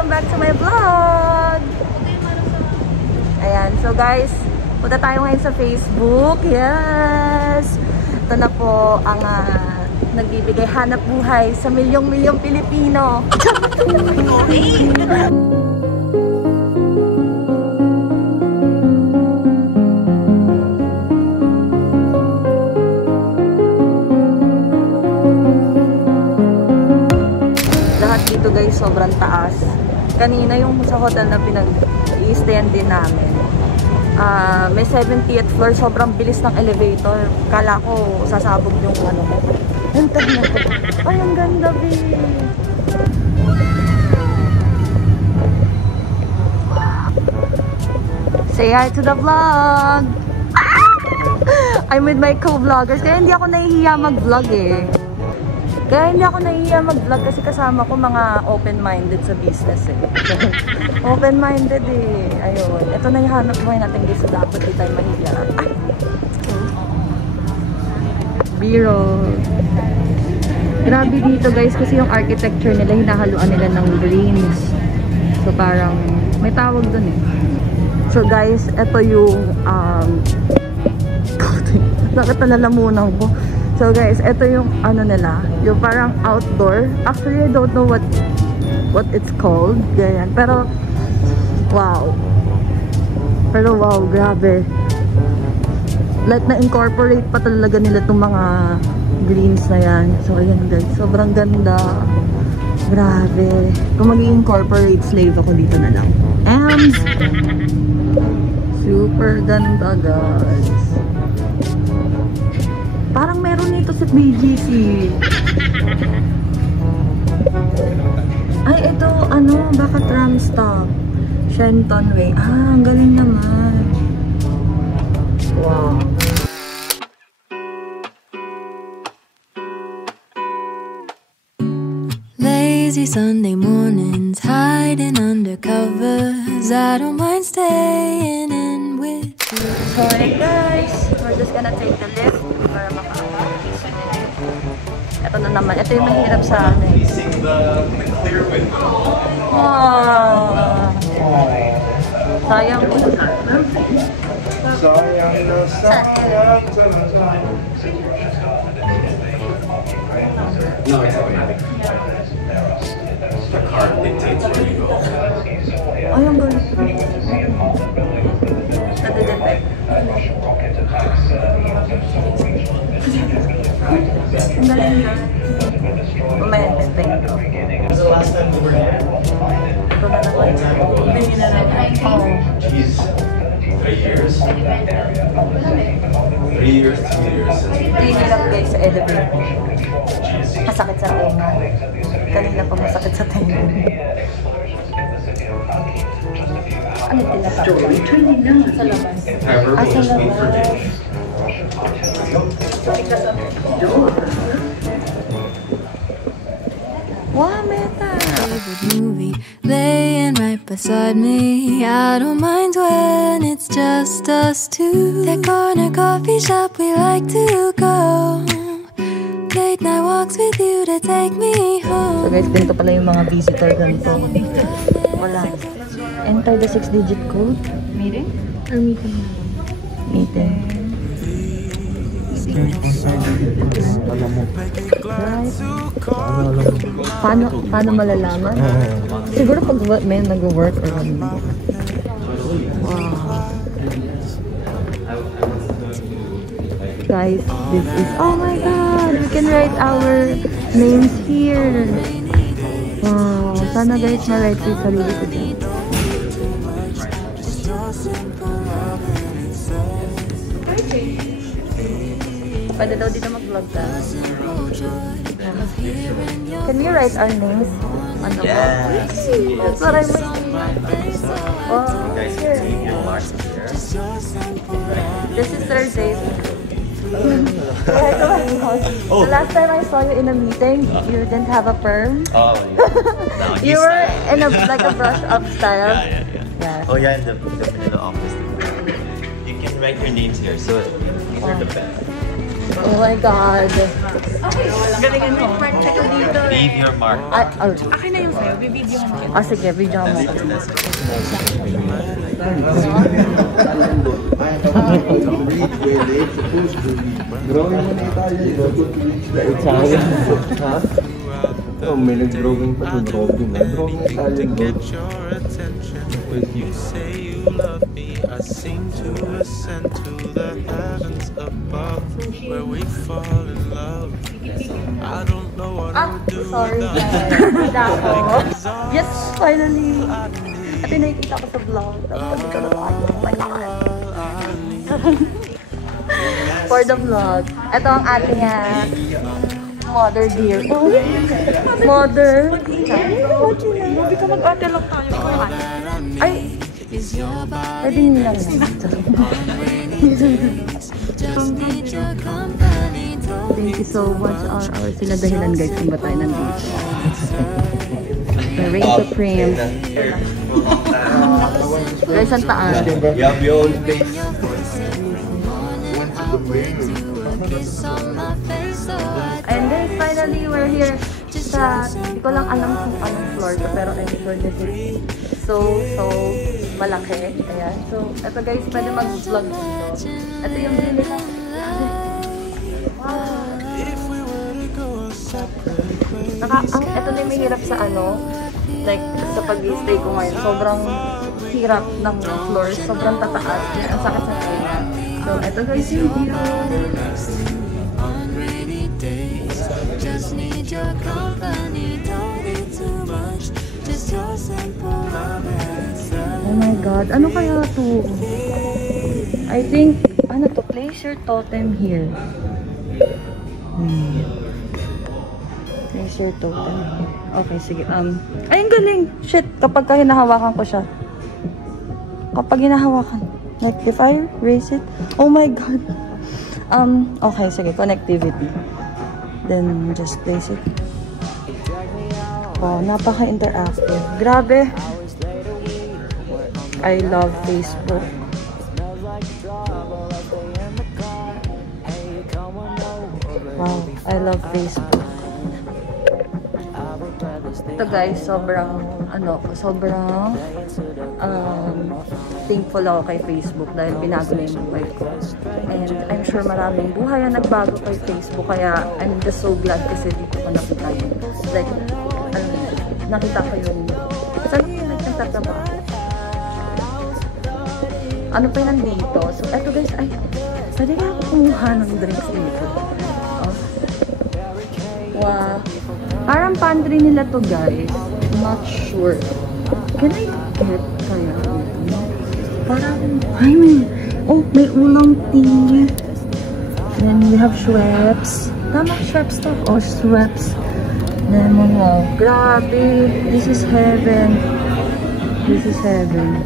welcome back to my vlog! Ayan, so guys, punta tayo ngayon sa Facebook. Yes! Ito na po ang nagbibigay hanap buhay sa milyong-milyong Pilipino. Lahat dito guys, sobrang taas. Kanina yung sa hotel na pinag-i-stayan din namin. May 70th floor, sobrang bilis ng elevator. Kala ko sasabog yung ano. Enter na ko. Ay, ang ganda, babe. Say hi to the vlog. I'm with my co-vloggers. Kaya hindi ako nahihiya mag-vlog eh. Kaya hindi ako nahihiya mag-vlog kasi kasama ko mga open-minded sa business eh. Open-minded eh. Ayun. Ito na yung hanap buhay natin guys. So dapat di tayo mahihiya. Biro. Grabe dito guys kasi yung architecture nila hinahaluan nila ng greens. So parang may tawag dun eh. So guys, ito yung bakit nalalamunan ko? So guys, ito yung ano nila, yung parang outdoor. Actually, I don't know what it's called. Ganyan. Pero wow. Pero wow, grabe. Like na-incorporate pa talaga nila itong mga greens na yan. So ayan guys, sobrang ganda. Grabe. Kung mag-i-incorporate, slave ako dito na lang. And super ganda guys. Parang meron nito sa BGC. Ay, ito, ano, baka tram stop. Shenton Way. Ah, ang galing naman. Wow. Lazy Sunday mornings, hiding under covers. I don't mind staying in with you. So, hey guys, we're just gonna take the lift para makaabot. Ito na naman. Ito yung mahirap sa amin. Wow. Sayang. No, it's automatic. The card dictates where you go. Ay, ang galing. Nadidetect. Ang galing na. May explain ko. When's the last time we were here? Ito na naman. Hindi na naman. Oh. Jeez. 3 years? 3 years, 2 years since we Hindi hirap guys sa elevator. Masakit sa tenga. Kanina pa masakit sa tenga. Ano tinatawag? Sa labas. However, we'll just wait for James. Wow, meta! Movie laying right beside me. I don't mind when it's just us two. That corner coffee shop we like to go. Late night walks with you to take me home. So guys, ganito pala yung mga visitor ganito. Wala. Enter the 6-digit code. Meeting? Or meeting? Meeting. Right. Paano malalaman? Siguro pag may nag-work or ano. Wow. Guys, this is, oh my god, we can write our names here. Wow, sana guys ma-write ko yung sarili ko dyan. Pwede daw dito mag-vlog ka. Can we write our names? Ano ba? That's what I mean. Oh, here. This is Thursday. The last time I saw you in a meeting, you didn't have a perm. Oh, yeah. No, You were in a like a brush-up style. Yeah. Oh yeah, in the Manila office. You can write your names here, so these are the best. Oh my God. Galingan mo. Check ko dito. Leave your mark. Akin na yung sa'yo. Bibidyo mo. Sige, video mo. Drawing mo na Italian. Italian? Ha? Oh, may nag-drawing pa yung drawing. Drawing Italian bro. When you say you love me, I seem to ascend to the heavens above, where we fall in love. I don't know what I'll do Yes, finally! Ate, nakikita ko sa vlog. Tapos ko na tayo. Oh my God. For the vlog. Ito ang ating mother dear. Oh, mother. Hindi ka mag-ate lang tayo. Ay! Pwede nyo lang yan. Thank you so much. Sila dahilan guys kung ba tayo nandito. The Reign Supreme. Guys, ang taas. You have your own space. And then finally, we're here sa, hindi ko lang alam kung anong floor to, pero I'm sure this is so malaki. Ayan. So, eto guys, pwede mag-vlog dito. Ito yung view nila. Wow. Ito na yung mahirap sa like, sa pag-stay ko ngayon. Sobrang hirap ng floor. Sobrang tataas. Ang sakit sa kanya. So, ito guys yung view. Just need your company, don't need too much, just your simple love and Oh my God, ano kaya to? I think, to? Place your totem here. Place your totem here. Okay, sige. Ay, ang galing! Shit, kapag hinahawakan ko siya. Kapag hinahawakan. Like, if I raise it, oh my God. Okay, sige, connectivity. Then, just place it. Wow, napaka-interactive. Grabe! I love Facebook. Wow, I love Facebook. Ito guys, sobrang thankful ako kay Facebook dahil binago na yung buhay ko. And I'm sure maraming buhay ang nagbago kay Facebook, kaya I'm just so glad kasi dito ko nakita yun. Like, nakita ko yun. Saan yung nagtatrabaho ako? Ano pa yung nandito? So, eto guys, ay, pwede kaya ako kumuha ng drinks dito. Oh. Wow. Parang pantry nila to guys. Not sure. Can I get kaya? Parang, ay may ulang tea. Then we have Schweppes. Tama, Schweppes to? Oh, Schweppes. Lemon, wow. Grabe. This is heaven. This is heaven.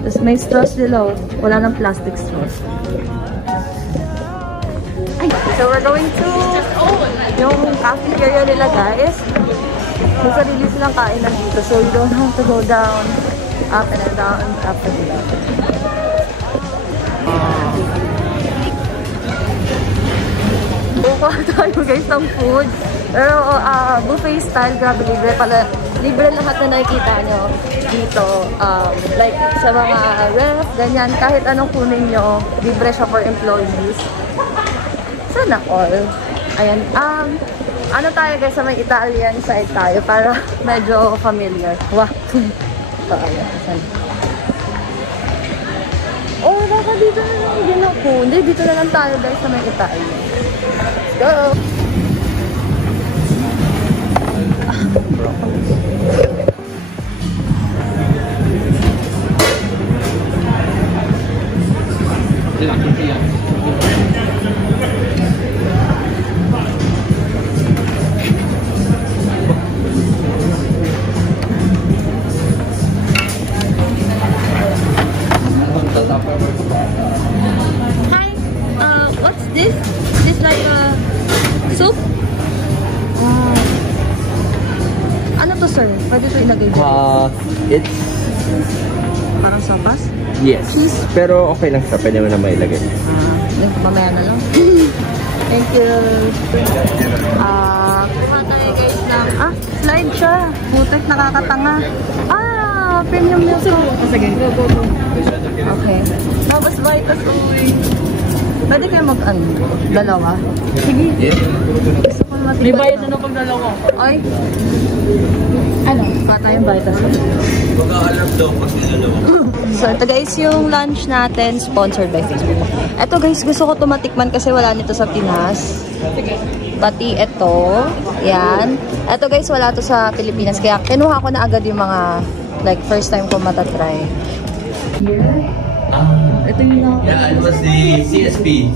Tapos may straws nila. Wala ng plastic straws. Ay, so we're going to yung cafeteria nila guys. May sarili silang kainan dito. So you don't have to go down, up and down, up and down. Buka tayo guys ng food. Pero buffet style, grabe, libre lahat na nakikita nyo dito. Like sa mga ref, ganyan, kahit anong kunin nyo, libre siya for employees. Sana all. Ayan, ano tayo guys, sa may Italian side tayo para medyo familiar. Wow. So, ayan, saan? Oh, baka dito na lang din ako. Hindi, dito na lang tayo guys sa may Italian. Let's go! Hi, what's this? Is this like a soup? Ano to sir? Pwede to ilagay dito? It's... Parang sopas? Yes. Pero okay lang siya. Pwede mo na mailagay. Mamaya na lang. Thank you. Kuha tayo guys ng, slide siya. Putik, nakakatanga. Premium milk. Sige, go. Okay. Tapos Vitas, pwede kayo dalawa? Sige. Gusto ko May bayad na pag dalawa. Ay. Ano? Kuha tayong Vitas. Mag-aalap daw pag dalawa. So, ito guys, yung lunch natin, sponsored by Facebook. Ito guys, gusto ko tumatikman kasi wala nito sa Pinas. Pati ito. Yan. Ito guys, wala to sa Pilipinas. Kaya kinuha ko na agad yung mga, like, first time ko matatry. Ito yung Yeah, it was the CSP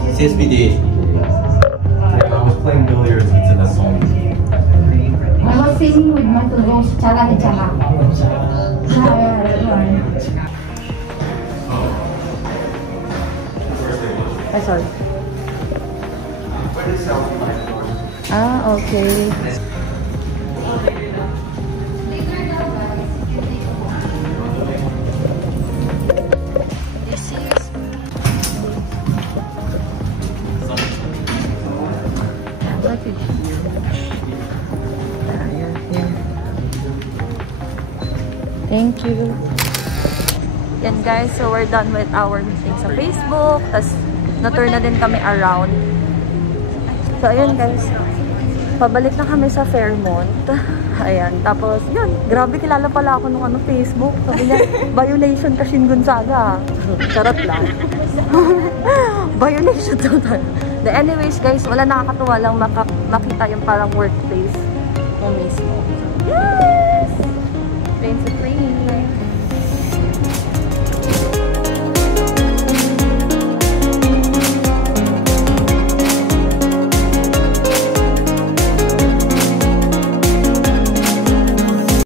day. Yeah, I was playing billiards with that song. I was singing with my two girls, Chala and Chala. Ay, sorry. Okay. This is... What is here? Thank you. Yan guys, so we're done with our meeting sa Facebook. Tapos, na-turn na din kami around. So, ayun guys. Pabalik na kami sa Fairmont. Ayan. Tapos, yun. Grabe, kilala pala ako nung Facebook. Sabi niya, violation ka Shin Gonzaga. Charot lang. Violation total. Anyways guys, wala nakakatuwa lang makita yung parang workplace mo mismo. Yay!